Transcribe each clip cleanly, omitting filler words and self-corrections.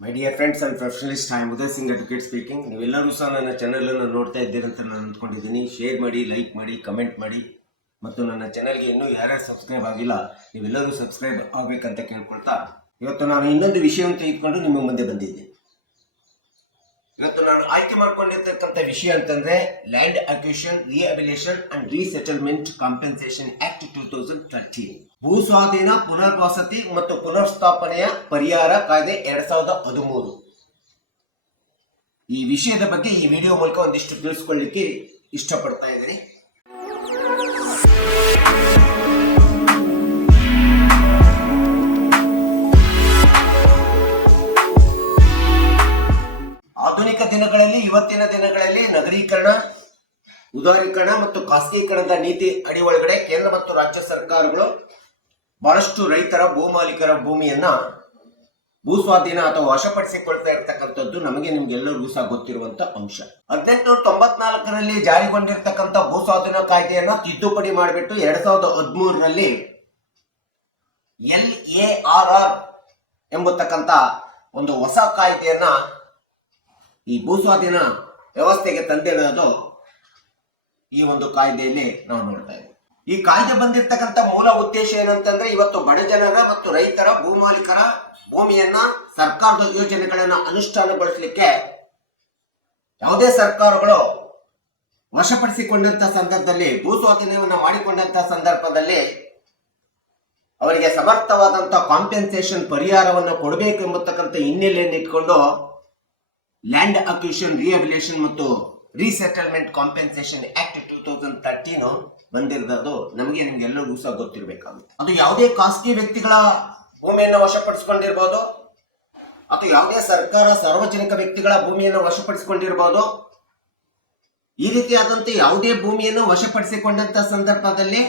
My dear friends and professionalist I am Uday Singh advocate speaking. ನೀವೆಲ್ಲರೂ ಸಹ ನನ್ನ ಚಾನಲನ್ನು ನೋಡ್ತಾ ಇದ್ದೀರಂತ ನಾನು ಅಂದ್ಕೊಂಡಿದ್ದೀನಿ. ಶೇರ್ ಮಾಡಿ, ಲೈಕ್ ಮಾಡಿ, ಕಮೆಂಟ್ ಮಾಡಿ ಮತ್ತು ನನ್ನ ಚಾನಲ್ಗೆ ಇನ್ನೂ ಯಾರ್ಯಾರು ಸಬ್ಸ್ಕ್ರೈಬ್ ಆಗಿಲ್ಲ ನೀವೆಲ್ಲರೂ ಸಬ್ಸ್ಕ್ರೈಬ್ ಆಗಬೇಕಂತ ಕೇಳ್ಕೊಳ್ತಾ ಇವತ್ತು ನಾನು ಇನ್ನೊಂದು ವಿಷಯವನ್ನು ತೆಗೆದುಕೊಂಡು ನಿಮ್ಮ ಮುಂದೆ ಬಂದಿದ್ದೆ. ಇವತ್ತು ನಾನು ಆಯ್ಕೆ ಮಾಡ್ಕೊಂಡಿರ್ತಕ್ಕಂಥ ವಿಷಯ ಅಂತಂದ್ರೆ land acquisition, rehabilitation and resettlement compensation act 2013, ಭೂ ಸ್ವಾಧೀನ, ಪುನರ್ವಸತಿ ಮತ್ತು ಪುನರ್ಸ್ಥಾಪನೆಯ ಪರಿಹಾರ ಕಾಯ್ದೆ 2013. ಈ ವಿಷಯದ ಬಗ್ಗೆ ಈ ವಿಡಿಯೋ ಮೂಲಕ ಒಂದಿಷ್ಟು ತಿಳಿಸ್ಕೊಳ್ಳಿಕ್ಕೆ ಇಷ್ಟಪಡ್ತಾ ಇದ್ದೀನಿ. ಆಧುನಿಕ ದಿನಗಳಲ್ಲಿ, ಇವತ್ತಿನ ದಿನಗಳಲ್ಲಿ ನಗರೀಕರಣ, ಉದಾರೀಕರಣ ಮತ್ತು ಖಾಸಗೀಕರಣದ ನೀತಿ ಅಡಿ ಒಳಗಡೆ ಕೇಂದ್ರ ಮತ್ತು ರಾಜ್ಯ ಸರ್ಕಾರಗಳು ಬಹಳಷ್ಟು ರೈತರ, ಭೂಮಾಲೀಕರ ಭೂಮಿಯನ್ನ ಭೂಸ್ವಾಧೀನ ಅಥವಾ ವಶಪಡಿಸಿಕೊಳ್ತಾ ಇರ್ತಕ್ಕಂಥದ್ದು ನಿಮ್ಗೆಲ್ಲರಿಗೂ ಸಹ ಗೊತ್ತಿರುವಂತ ಅಂಶ. 1894ರಲ್ಲಿ ಜಾರಿಗೊಂಡಿರ್ತಕ್ಕಂಥ ಭೂಸ್ವಾಧೀನ ಕಾಯ್ದೆಯನ್ನ ತಿದ್ದುಪಡಿ ಮಾಡಿಬಿಟ್ಟು 2013ರಲ್ಲಿ LARR ಎಂಬತಕ್ಕಂಥ ಒಂದು ಹೊಸ ಕಾಯ್ದೆಯನ್ನ ಈ ಭೂಸ್ವಾಧೀನ ವ್ಯವಸ್ಥೆಗೆ ತಂದಿರೋದು ಈ ಒಂದು ಕಾಯ್ದೆಯಲ್ಲಿ ನಾವು ನೋಡ್ತಾ ಇದ್ದೀವಿ. ಈ ಕಾಯ್ದೆ ಬಂದಿರತಕ್ಕಂಥ ಮೂಲ ಉದ್ದೇಶ ಏನಂತಂದ್ರೆ, ಇವತ್ತು ಬಡ ಜನರ ಮತ್ತು ರೈತರ, ಭೂಮಾಲೀಕರ ಭೂಮಿಯನ್ನ ಸರ್ಕಾರದ ಯೋಜನೆಗಳನ್ನ ಅನುಷ್ಠಾನಗೊಳಿಸಲಿಕ್ಕೆ ಯಾವುದೇ ಸರ್ಕಾರಗಳು ವಶಪಡಿಸಿಕೊಂಡಂತ ಸಂದರ್ಭದಲ್ಲಿ, ಭೂಸ್ವಾಧೀನವನ್ನ ಮಾಡಿಕೊಂಡಂತ ಸಂದರ್ಭದಲ್ಲಿ ಅವರಿಗೆ ಸಮರ್ಥವಾದಂತ ಕಾಂಪೆನ್ಸೇಷನ್ ಪರಿಹಾರವನ್ನು ಕೊಡಬೇಕು ಎಂಬತಕ್ಕಂಥ ಹಿನ್ನೆಲೆಯನ್ನು ಇಟ್ಕೊಂಡು ಲ್ಯಾಂಡ್ ಅಕ್ವಿಷನ್, ರಿಹ್ಯಾಬಿಲಿಟೇಷನ್ ಮತ್ತು ರೀಸೆಟಲ್ಮೆಂಟ್ ಕಾಂಪೆನ್ಸೇಷನ್ ಆಕ್ಟ್ 2013 ಬಂದಿರೋದು ನಿಮ್ಗೆಲ್ಲರಿಗೂ ಸಹ ಗೊತ್ತಿರಬೇಕಾಗುತ್ತೆ. ಅದು ಯಾವುದೇ ಖಾಸಗಿ ವ್ಯಕ್ತಿಗಳ ಭೂಮಿಯನ್ನು ವಶಪಡಿಸಿಕೊಂಡಿರ್ಬೋದು ಅಥವಾ ಯಾವುದೇ ಸರ್ಕಾರ, ಸಾರ್ವಜನಿಕ ವ್ಯಕ್ತಿಗಳ ಭೂಮಿಯನ್ನು ವಶಪಡಿಸಿಕೊಂಡಿರ್ಬೋದು. ಈ ರೀತಿಯಾದಂತೆ ಯಾವುದೇ ಭೂಮಿಯನ್ನು ವಶಪಡಿಸಿಕೊಂಡಂತ ಸಂದರ್ಭದಲ್ಲಿ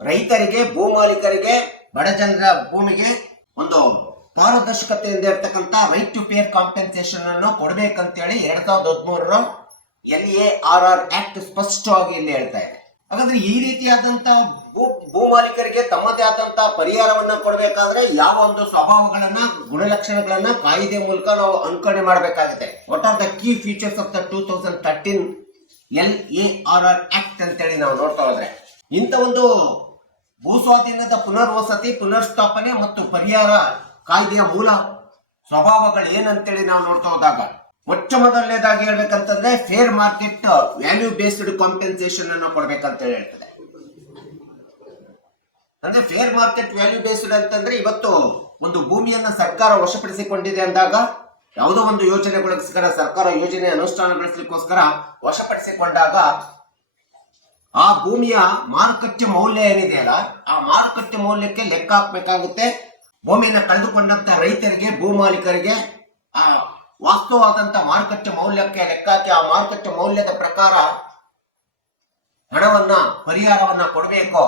ರೈತರಿಗೆ, ಭೂಮಾಲೀಕರಿಗೆ, ಬಡ ಜನರ ಭೂಮಿಗೆ ಒಂದು ಪಾರದರ್ಶಕತೆಯಿಂದ ಇರ್ತಕ್ಕಂಥ ರೈಟ್ ಟು ಪೇರ್ ಕಾಂಪೆನ್ಸೇಷನ್ ಅನ್ನು ಕೊಡಬೇಕಂತೇಳಿ 2013 LARR ಆಕ್ಟ್ ಸ್ಪಷ್ಟವಾಗಿ ಇಲ್ಲಿ ಹೇಳ್ತಾ ಇದೆ. ಹಾಗಾದ್ರೆ ಈ ರೀತಿಯಾದಂತ ಭೂಮಾಲೀಕರಿಗೆ ತಮ್ಮದೇ ಆದಂತ ಪರಿಹಾರವನ್ನ ಕೊಡಬೇಕಾದ್ರೆ ಯಾವ ಒಂದು ಸ್ವಭಾವಗಳನ್ನ, ಗುಣಲಕ್ಷಣಗಳನ್ನ ಕಾಯ್ದೆ ಮೂಲಕ ನಾವು ಅನುಕರಣೆ ಮಾಡಬೇಕಾಗುತ್ತೆ. What are the key features of the 2013 LARR act ಅಂತೇಳಿ ನಾವು ನೋಡ್ತಾ ಹೋದ್ರೆ, ಇಂಥ ಒಂದು ಭೂಸ್ವಾಧೀನದ ಪುನರ್ವಸತಿ, ಪುನರ್ಸ್ಥಾಪನೆ ಮತ್ತು ಪರಿಹಾರ ಕಾಯ್ದೆಯ ಮೂಲ ಸ್ವಭಾವಗಳು ಏನಂತೇಳಿ ನಾವು ನೋಡ್ತಾ ಹೋದಾಗ, ಮೊಟ್ಟ ಮೊದಲನೇದಾಗಿ ಹೇಳ್ಬೇಕಂತಂದ್ರೆ fair market value based compensation ಅನ್ನು ಕೊಡ್ಬೇಕಂತ ಹೇಳ್ತದೆ. ಅಂದ್ರೆ ಫೇರ್ ಮಾರ್ಕೆಟ್ ವ್ಯಾಲ್ಯೂ ಬೇಸ್ಡ್ ಅಂತಂದ್ರೆ, ಇವತ್ತು ಒಂದು ಭೂಮಿಯನ್ನ ಸರ್ಕಾರ ವಶಪಡಿಸಿಕೊಂಡಿದೆ ಅಂದಾಗ, ಯಾವುದೋ ಒಂದು ಯೋಜನೆಗೋಸ್ಕರ ಸರ್ಕಾರ ಯೋಜನೆ ಅನುಷ್ಠಾನಗೊಳಿಸಲಿಕ್ಕೋಸ್ಕರ ವಶಪಡಿಸಿಕೊಂಡಾಗ ಆ ಭೂಮಿಯ ಮಾರುಕಟ್ಟೆ ಮೌಲ್ಯ ಏನಿದೆಯಲ್ಲ, ಆ ಮಾರುಕಟ್ಟೆ ಮೌಲ್ಯಕ್ಕೆ ಲೆಕ್ಕ ಹಾಕ್ಬೇಕಾಗುತ್ತೆ. ಭೂಮಿಯನ್ನು ಕಳೆದುಕೊಂಡಂತ ರೈತರಿಗೆ, ಭೂಮಾಲೀಕರಿಗೆ ಆ ವಾಸ್ತವವಾದಂತ ಮಾರುಕಟ್ಟೆ ಮೌಲ್ಯಕ್ಕೆ ಲೆಕ್ಕ ಹಾಕಿ ಆ ಮಾರುಕಟ್ಟೆ ಮೌಲ್ಯದ ಪ್ರಕಾರ ಹಣವನ್ನ, ಪರಿಹಾರವನ್ನ ಕೊಡಬೇಕು,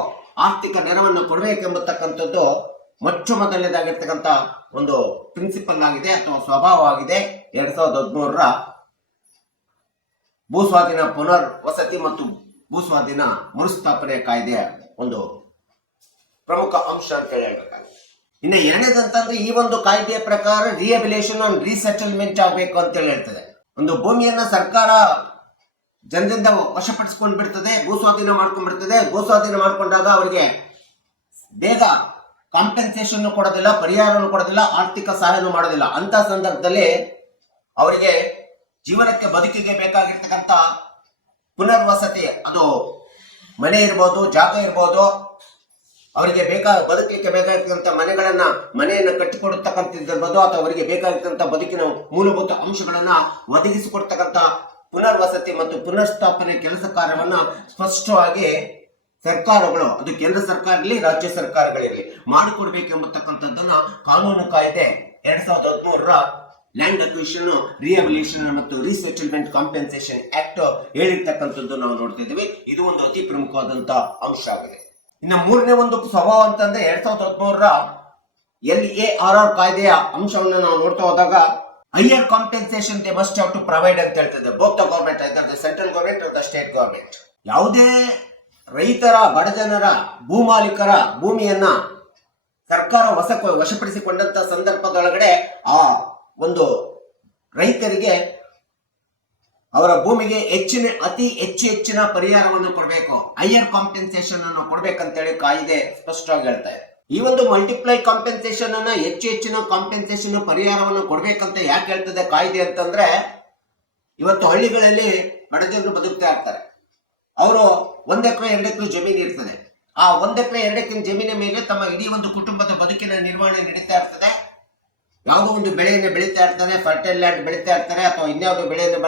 ಆರ್ಥಿಕ ನೆರವನ್ನು ಕೊಡಬೇಕೆಂಬತಕ್ಕಂಥದ್ದು ಮೊಟ್ಟ ಮೊದಲನೇದಾಗಿರ್ತಕ್ಕಂಥ ಒಂದು ಪ್ರಿನ್ಸಿಪಲ್ ಆಗಿದೆ ಅಥವಾ ಸ್ವಭಾವ ಆಗಿದೆ 2013 ಭೂಸ್ವಾಧೀನ ಪುನರ್ವಸತಿ ಮತ್ತು ಭೂಸ್ವಾಧೀನ ಮರುಸ್ಥಾಪನೆ ಕಾಯ್ದೆಯ ಒಂದು ಪ್ರಮುಖ ಅಂಶ ಅಂತ ಹೇಳ್ಬೇಕಾಗುತ್ತೆ. ಇನ್ನು ಎರಡನೇದಂತಂದ್ರೆ, ಈ ಒಂದು ಕಾಯ್ದೆಯ ಪ್ರಕಾರ ರಿಹ್ಯಾಬಿಲಿಟೇಷನ್ ಅಂಡ್ ರೀಸೆಟಲ್ಮೆಂಟ್ ಆಗಬೇಕು ಅಂತ ಹೇಳ್ತದೆ. ಒಂದು ಭೂಮಿಯನ್ನ ಸರ್ಕಾರ ಜನರಿಂದ ವಶಪಡಿಸ್ಕೊಂಡು ಬಿಡ್ತದೆ, ಭೂಸ್ವಾಧೀನ ಮಾಡ್ಕೊಂಡ್ಬಿಡ್ತದೆ. ಭೂಸ್ವಾಧೀನ ಮಾಡ್ಕೊಂಡಾಗ ಅವರಿಗೆ ಬೇಗ ಕಾಂಪೆನ್ಸೇಷನ್ ಕೊಡೋದಿಲ್ಲ, ಪರಿಹಾರವನ್ನು ಕೊಡೋದಿಲ್ಲ, ಆರ್ಥಿಕ ಸಹಾಯನೂ ಮಾಡೋದಿಲ್ಲ. ಅಂತ ಸಂದರ್ಭದಲ್ಲಿ ಅವರಿಗೆ ಜೀವನಕ್ಕೆ, ಬದುಕಿಗೆ ಬೇಕಾಗಿರ್ತಕ್ಕಂಥ ಪುನರ್ವಸತಿ, ಅದು ಮನೆ ಇರ್ಬೋದು, ಜಾಗ ಇರ್ಬೋದು, ಅವರಿಗೆ ಬದುಕಲಿಕ್ಕೆ ಬೇಕಾಗಿರ್ತಕ್ಕಂಥ ಮನೆಯನ್ನ ಕಟ್ಟಿಕೊಡತಕ್ಕಂಥದ್ದಿರ್ಬೋದು, ಅಥವಾ ಅವರಿಗೆ ಬೇಕಾಗಿರ್ತಕ್ಕಂಥ ಬದುಕಿನ ಮೂಲಭೂತ ಅಂಶಗಳನ್ನ ಒದಗಿಸಿಕೊಡ್ತಕ್ಕಂಥ ಪುನರ್ವಸತಿ ಮತ್ತು ಪುನರ್ಸ್ಥಾಪನೆ ಕೆಲಸ ಕಾರ್ಯವನ್ನ ಸ್ಪಷ್ಟವಾಗಿ ಸರ್ಕಾರಗಳು, ಅದು ಕೇಂದ್ರ ಸರ್ಕಾರ ಇರಲಿ, ರಾಜ್ಯ ಸರ್ಕಾರಗಳಿರಲಿ, ಮಾಡಿಕೊಡ್ಬೇಕೆಂಬತಕ್ಕಂಥದ್ದನ್ನ ಕಾನೂನು ಕಾಯ್ದೆ 2013 ಲ್ಯಾಂಡ್ ಅಕ್ವಿಷನ್, ರಿಹ್ಯಾಬಿಲಿಟೇಷನ್ ಮತ್ತು ರೀಸೆಟಲ್ಮೆಂಟ್ ಕಾಂಪೆನ್ಸೇಷನ್ ಆಕ್ಟ್ ಹೇಳಿರ್ತಕ್ಕಂಥದ್ದು ನಾವು ನೋಡ್ತಾ ಇದ್ದೀವಿ. ಇದು ಒಂದು ಅತಿ ಪ್ರಮುಖವಾದಂತ ಅಂಶ ಆಗಿದೆ. ಇನ್ನು ಮೂರನೇ ಒಂದು ಸ್ವಭಾವ ಅಂತಂದ್ರೆ 2013 LARR ಕಾಯ್ದೆಯ ಅಂಶವನ್ನು ನಾವು ನೋಡ್ತಾ ಹೋದಾಗ, higher compensation they must have to provide ಅಂತ ಹೇಳ್ತದೆ. Both the government, either the central government ಅಥವಾ ದ ಸ್ಟೇಟ್ ಗವರ್ಮೆಂಟ್. ಯಾವುದೇ ರೈತರ, ಬಡಜನರ, ಭೂಮಾಲೀಕರ ಭೂಮಿಯನ್ನ ಸರ್ಕಾರ ವಶಪಡಿಸಿಕೊಂಡಂತ ಸಂದರ್ಭದೊಳಗಡೆ ಆ ಒಂದು ರೈತರಿಗೆ ಅವರ ಭೂಮಿಗೆ ಅತಿ ಹೆಚ್ಚಿನ ಪರಿಹಾರವನ್ನು ಕೊಡಬೇಕು, ಹೈಯರ್ ಕಾಂಪೆನ್ಸೇಷನ್ ಅನ್ನು ಕೊಡ್ಬೇಕಂತೇಳಿ ಕಾಯ್ದೆ ಸ್ಪಷ್ಟವಾಗಿ ಹೇಳ್ತಾ ಇದೆ. ಈ ಒಂದು ಮಲ್ಟಿಪ್ಲೈ ಕಾಂಪೆನ್ಸೇಷನ್ ಅನ್ನ ಹೆಚ್ಚಿನ ಕಾಂಪೆನ್ಸೇಷನ್ ಪರಿಹಾರವನ್ನು ಕೊಡ್ಬೇಕಂತ ಯಾಕೆ ಹೇಳ್ತದೆ ಕಾಯ್ದೆ ಅಂತಂದ್ರೆ, ಇವತ್ತು ಹಳ್ಳಿಗಳಲ್ಲಿ ಬಡಜನರು ಬದುಕ್ತಾ ಇರ್ತಾರೆ. ಅವರು 1 ಎಕರೆ 2 ಎಕರೆ ಜಮೀನು ಇರ್ತದೆ. ಆ 1 ಎಕರೆ 2 ಎಕರೆ ಜಮೀನಿನ ಮೇಲೆ ತಮ್ಮ ಇಡೀ ಒಂದು ಕುಟುಂಬದ ಬದುಕಿನ ನಿರ್ವಹಣೆ ನಡೀತಾ ಇರ್ತದೆ. ಯಾವುದೋ ಒಂದು ಬೆಳೆಯನ್ನು ಬೆಳೀತಾ ಇರ್ತಾನೆ, ಫರ್ಟೈಲ್ ಲ್ಯಾಂಡ್ ಬೆಳೀತಾ ಇರ್ತಾರೆ, ಅಥವಾ ಇನ್ಯಾವುದೋ ಬೆಳೆಯನ್ನು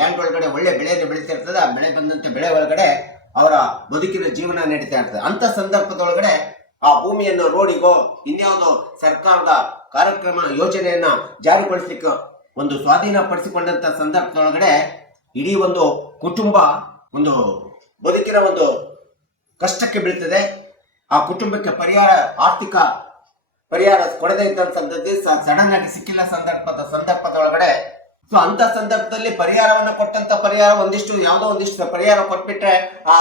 ಲ್ಯಾಂಡ್ ಒಳಗಡೆ ಒಳ್ಳೆ ಬೆಳೆಯನ್ನು ಬೆಳೀತಾ ಇರ್ತದೆ. ಆ ಬೆಳೆ ಬಂದಂತೆ ಬೆಳೆ ಒಳಗಡೆ ಅವರ ಬದುಕಿನ ಜೀವನ ನಡೀತಾ ಇರ್ತದೆ. ಅಂತ ಸಂದರ್ಭದೊಳಗಡೆ ಆ ಭೂಮಿಯನ್ನು ರೋಡಿಗೋ ಇನ್ಯಾವುದೋ ಸರ್ಕಾರದ ಕಾರ್ಯಕ್ರಮ ಯೋಜನೆಯನ್ನ ಜಾರಿಗೊಳಿಸಲಿಕ್ಕೆ ಒಂದು ಸ್ವಾಧೀನ ಪಡಿಸಿಕೊಂಡಂತ ಸಂದರ್ಭದೊಳಗಡೆ ಇಡೀ ಒಂದು ಕುಟುಂಬ ಒಂದು ಬದುಕಿನ ಒಂದು ಕಷ್ಟಕ್ಕೆ ಬೀಳ್ತದೆ. ಆ ಕುಟುಂಬಕ್ಕೆ ಆರ್ಥಿಕ ಪರಿಹಾರ ಕೊಡದೇ ಇದ್ದಂಥದ್ದು ಸಡನ್ ಆಗಿ ಸಿಕ್ಕಿಲ್ಲ ಸಂದರ್ಭದೊಳಗಡೆ. ಸೊ ಅಂತ ಸಂದರ್ಭದಲ್ಲಿ ಪರಿಹಾರವನ್ನು ಕೊಟ್ಟಂತ ಪರಿಹಾರ ಯಾವುದೋ ಒಂದಿಷ್ಟು ಪರಿಹಾರ ಕೊಟ್ಬಿಟ್ರೆ ಆ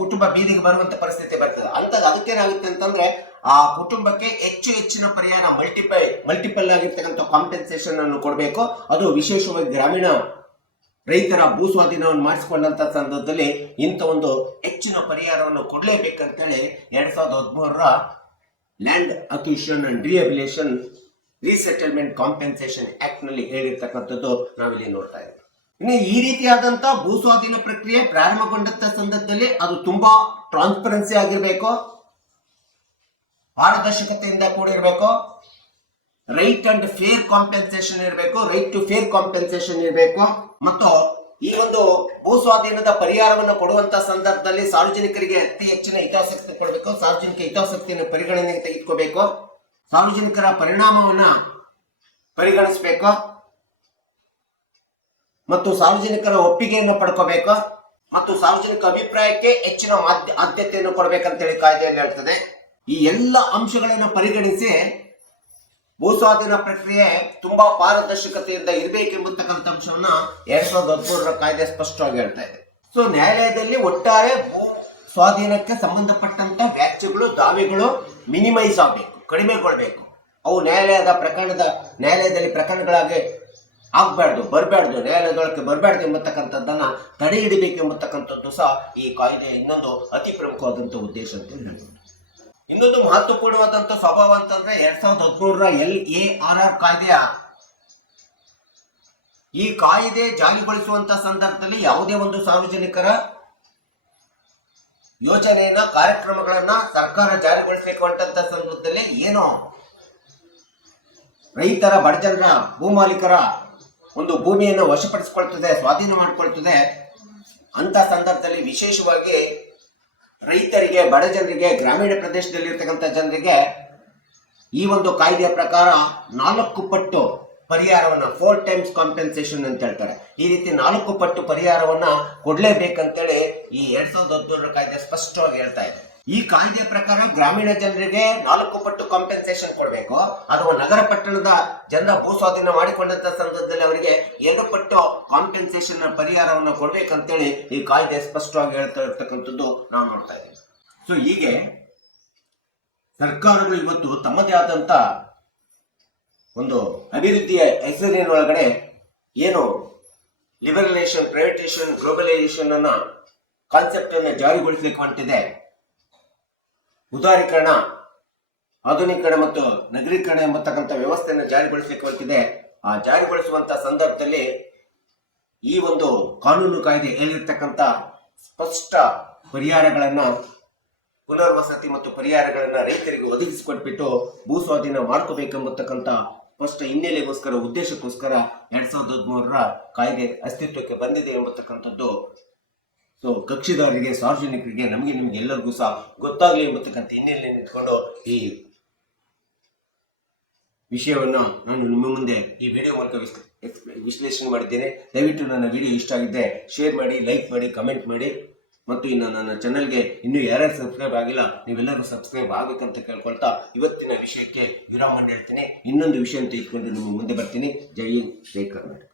ಕುಟುಂಬ ಬೀದಿಗೆ ಬರುವಂತ ಪರಿಸ್ಥಿತಿ ಬರ್ತದೆ. ಅದಕ್ಕೇನಾಗುತ್ತೆ ಅಂತಂದ್ರೆ ಆ ಕುಟುಂಬಕ್ಕೆ ಹೆಚ್ಚಿನ ಪರಿಹಾರ ಮಲ್ಟಿಪಲ್ ಆಗಿರ್ತಕ್ಕಂಥ ಕಾಂಪೆನ್ಸೇಷನ್ ಅನ್ನು ಕೊಡಬೇಕು. ಅದು ವಿಶೇಷವಾಗಿ ಗ್ರಾಮೀಣ ರೈತರ ಭೂ ಸ್ವಾಧೀನವನ್ನು ಮಾಡಿಸಿಕೊಂಡಂತ ಸಂದರ್ಭದಲ್ಲಿ ಇಂಥ ಒಂದು ಹೆಚ್ಚಿನ ಪರಿಹಾರವನ್ನು ಕೊಡಲೇಬೇಕಂತೇಳಿ 2013 land acquisition and rehabilitation resettlement compensation act ನಲ್ಲಿ ಹೇಳಿರ್ತಕ್ಕಂಥದ್ದು ನಾವಿಲ್ಲಿ ನೋಡ್ತಾ ಇದ್ದೀವಿ. ಇನ್ನು ಈ ರೀತಿಯಾದಂತ ಭೂ ಸ್ವಾಧೀನ ಪ್ರಕ್ರಿಯೆ ಪ್ರಾರಂಭಗೊಂಡಂತ ಸಂದರ್ಭದಲ್ಲಿ ಅದು ತುಂಬಾ ಟ್ರಾನ್ಸ್ಪರೆನ್ಸಿ ಆಗಿರ್ಬೇಕು, ಪಾರದರ್ಶಕತೆಯಿಂದ ಕೂಡಿರಬೇಕು, ರೈಟ್ ಅಂಡ್ ಫೇರ್ ಕಾಂಪೆನ್ಸೇಷನ್ ಇರಬೇಕು, ರೈಟ್ ಟು ಫೇರ್ ಕಾಂಪೆನ್ಸೇಷನ್ ಇರಬೇಕು. ಮತ್ತು ಈ ಒಂದು ಭೂ ಸ್ವಾಧೀನದ ಪರಿಹಾರವನ್ನು ಕೊಡುವಂತ ಸಂದರ್ಭದಲ್ಲಿ ಸಾರ್ವಜನಿಕರಿಗೆ ಅತಿ ಹೆಚ್ಚಿನ ಹಿತಾಸಕ್ತಿ ಕೊಡಬೇಕು, ಸಾರ್ವಜನಿಕ ಹಿತಾಸಕ್ತಿಯನ್ನು ಪರಿಗಣನೆಗೆ ತೆಗೆದುಕೋಬೇಕು, ಸಾರ್ವಜನಿಕರ ಪರಿಣಾಮವನ್ನ ಪರಿಗಣಿಸಬೇಕು ಮತ್ತು ಸಾರ್ವಜನಿಕರ ಒಪ್ಪಿಗೆಯನ್ನು ಪಡ್ಕೋಬೇಕು ಮತ್ತು ಸಾರ್ವಜನಿಕ ಅಭಿಪ್ರಾಯಕ್ಕೆ ಹೆಚ್ಚಿನ ಆದ್ಯತೆಯನ್ನು ಕೊಡಬೇಕಂತೇಳಿ ಕಾಯ್ದೆಯಲ್ಲಿ ಹೇಳ್ತದೆ. ಈ ಎಲ್ಲ ಅಂಶಗಳನ್ನು ಪರಿಗಣಿಸಿ ಭೂ ಸ್ವಾಧೀನ ಪ್ರಕ್ರಿಯೆ ತುಂಬಾ ಪಾರದರ್ಶಕತೆಯಿಂದ ಇರಬೇಕೆಂಬತಕ್ಕಂಥ ಅಂಶವನ್ನ 2013 ಕಾಯ್ದೆ ಸ್ಪಷ್ಟವಾಗಿ ಹೇಳ್ತಾ ಇದೆ. ಸೊ ನ್ಯಾಯಾಲಯದಲ್ಲಿ ಒಟ್ಟಾರೆ ಭೂ ಸ್ವಾಧೀನಕ್ಕೆ ಸಂಬಂಧಪಟ್ಟಂತ ವ್ಯಾಜ್ಯಗಳು ದಾವೆಗಳು ಮಿನಿಮೈಸ್ ಆಗಬೇಕು, ಕಡಿಮೆಗೊಳ್ಬೇಕು. ಅವು ನ್ಯಾಯಾಲಯದಲ್ಲಿ ಪ್ರಕರಣಗಳಾಗಿ ಬರಬಾರ್ದು, ನ್ಯಾಯಾಲಯದೊಳಗೆ ಬರಬಾರ್ದು ಎಂಬತಕ್ಕಂಥದ್ದನ್ನ ತಡೆ ಹಿಡಿಬೇಕೆಂಬತಕ್ಕಂಥದ್ದು ಸಹ ಈ ಕಾಯ್ದೆಯ ಇನ್ನೊಂದು ಅತಿ ಪ್ರಮುಖವಾದಂಥ ಉದ್ದೇಶ ಅಂತ ಹೇಳ್ಬೋದು. ಇನ್ನೊಂದು ಮಹತ್ವಪೂರ್ಣವಾದಂಥ ಸ್ವಭಾವ ಅಂತಂದ್ರೆ 2013 LARR ಕಾಯ್ದೆಯ ಈ ಕಾಯ್ದೆ ಜಾರಿಗೊಳಿಸುವಂತ ಸಂದರ್ಭದಲ್ಲಿ ಯಾವುದೇ ಒಂದು ಸಾರ್ವಜನಿಕರ ಯೋಜನೆಯನ್ನ ಕಾರ್ಯಕ್ರಮಗಳನ್ನ ಸರ್ಕಾರ ಜಾರಿಗೊಳಿಸಲಿಕ್ಕೆ ಹೊಂಟಂತ ಸಂದರ್ಭದಲ್ಲಿ ಏನು ರೈತರ ಬಡಜನರ ಭೂಮಾಲೀಕರ ಒಂದು ಭೂಮಿಯನ್ನು ವಶಪಡಿಸಿಕೊಳ್ತದೆ, ಸ್ವಾಧೀನ ಮಾಡಿಕೊಳ್ತದೆ ಅಂತ ಸಂದರ್ಭದಲ್ಲಿ ವಿಶೇಷವಾಗಿ ರೈತರಿಗೆ, ಬಡ ಜನರಿಗೆ, ಗ್ರಾಮೀಣ ಪ್ರದೇಶದಲ್ಲಿ ಇರ್ತಕ್ಕಂಥ ಜನರಿಗೆ ಈ ಒಂದು ಕಾಯ್ದೆಯ ಪ್ರಕಾರ 4 ಪಟ್ಟು ಪರಿಹಾರವನ್ನ 4 times ಕಾಂಪೆನ್ಸೇಷನ್ ಅಂತ ಹೇಳ್ತಾರೆ. ಈ ರೀತಿ 4 ಪಟ್ಟು ಪರಿಹಾರವನ್ನ ಕೊಡ್ಲೇಬೇಕಂತೇಳಿ ಈ 2013 ಕಾಯ್ದೆ ಸ್ಪಷ್ಟವಾಗಿ ಹೇಳ್ತಾ ಇದೆ. ಈ ಕಾಯ್ದೆಯ ಪ್ರಕಾರ ಗ್ರಾಮೀಣ ಜನರಿಗೆ 4 ಪಟ್ಟು ಕಾಂಪೆನ್ಸೇಷನ್ ಕೊಡಬೇಕು, ಅಥವಾ ನಗರ ಪಟ್ಟಣದ ಜನರ ಭೂ ಸ್ವಾಧೀನ ಮಾಡಿಕೊಂಡಂತ ಸಂದರ್ಭದಲ್ಲಿ ಅವರಿಗೆ 2 ಪಟ್ಟು ಕಾಂಪೆನ್ಸೇಷನ್ ಪರಿಹಾರವನ್ನು ಕೊಡ್ಬೇಕಂತೇಳಿ ಈ ಕಾಯ್ದೆ ಸ್ಪಷ್ಟವಾಗಿ ಹೇಳ್ತಾ ಇರ್ತಕ್ಕಂಥದ್ದು ನಾವು ನೋಡ್ತಾ ಇದ್ದೀವಿ. ಸೊ ಹೀಗೆ ಸರ್ಕಾರಗಳು ಇವತ್ತು ತಮ್ಮದೇ ಆದಂತ ಒಂದು ಅಭಿವೃದ್ಧಿಯ ಹೆಸರಿನೊಳಗಡೆ ಏನು ಲಿಬರಲೈಸೇಷನ್, ಪ್ರೈವೇಟೈಸೇಷನ್, ಗ್ಲೋಬಲೈಸೇಷನ್ ಅನ್ನ ಕಾನ್ಸೆಪ್ಟ್ ಅನ್ನು ಜಾರಿಗೊಳಿಸಲಿಕ್ಕೆ ಹೊಂಟಿದೆ. ಉದಾರೀಕರಣ, ಆಧುನೀಕರಣ ಮತ್ತು ನಗರೀಕರಣ ಎಂಬತಕ್ಕಂಥ ವ್ಯವಸ್ಥೆಯನ್ನು ಜಾರಿಗೊಳಿಸಲಿಕ್ಕೆ ಹೊಂಟಿದೆ. ಆ ಜಾರಿಗೊಳಿಸುವಂತ ಸಂದರ್ಭದಲ್ಲಿ ಈ ಒಂದು ಕಾನೂನು ಕಾಯ್ದೆ ಹೇಳಿರ್ತಕ್ಕಂಥ ಸ್ಪಷ್ಟ ಪರಿಹಾರಗಳನ್ನ, ಪುನರ್ವಸತಿ ಮತ್ತು ಪರಿಹಾರಗಳನ್ನ ರೈತರಿಗೆ ಒದಗಿಸಿಕೊಟ್ಬಿಟ್ಟು ಭೂ ಸ್ವಾಧೀನ ಮಾಡ್ಕೋಬೇಕೆಂಬತಕ್ಕಂಥ ಸ್ಪಷ್ಟ ಹಿನ್ನೆಲೆಗೋಸ್ಕರ, ಉದ್ದೇಶಕ್ಕೋಸ್ಕರ 2013 ಕಾಯ್ದೆ ಅಸ್ತಿತ್ವಕ್ಕೆ ಬಂದಿದೆ ಎಂಬತಕ್ಕಂಥದ್ದು ಸೊ ಕಕ್ಷಿದಾರರಿಗೆ, ಸಾರ್ವಜನಿಕರಿಗೆ, ನಿಮಗೆ ಎಲ್ಲರಿಗೂ ಸಹ ಗೊತ್ತಾಗಲಿ ಎಂಬತಕ್ಕಂಥ ಹಿನ್ನೆಲೆಯನ್ನು ಇಟ್ಕೊಂಡು ಈ ವಿಷಯವನ್ನು ನಾನು ನಿಮ್ಮ ಮುಂದೆ ಈ ವಿಡಿಯೋ ಮೂಲಕ ವಿಶ್ಲೇಷಣೆ ಮಾಡಿದ್ದೇನೆ. ದಯವಿಟ್ಟು ನನ್ನ ವಿಡಿಯೋ ಇಷ್ಟ ಆಗಿದ್ದೆ ಶೇರ್ ಮಾಡಿ, ಲೈಕ್ ಮಾಡಿ, ಕಮೆಂಟ್ ಮಾಡಿ. ಮತ್ತು ಇನ್ನು ನನ್ನ ಚಾನಲ್ಗೆ ಇನ್ನೂ ಯಾರ್ಯಾರು ಸಬ್ಸ್ಕ್ರೈಬ್ ಆಗಿಲ್ಲ ನೀವೆಲ್ಲರೂ ಸಬ್ಸ್ಕ್ರೈಬ್ ಆಗಬೇಕಂತ ಕೇಳ್ಕೊಳ್ತಾ ಇವತ್ತಿನ ವಿಷಯಕ್ಕೆ ವಿರಾಮ ಹೇಳ್ತೀನಿ. ಇನ್ನೊಂದು ವಿಷಯ ಅಂತ ಇಟ್ಕೊಂಡು ನಿಮ್ಮ ಮುಂದೆ ಬರ್ತೀನಿ. ಜೈ ಹಿಂದ್, ಜೈ ಕರ್ನಾಟಕ.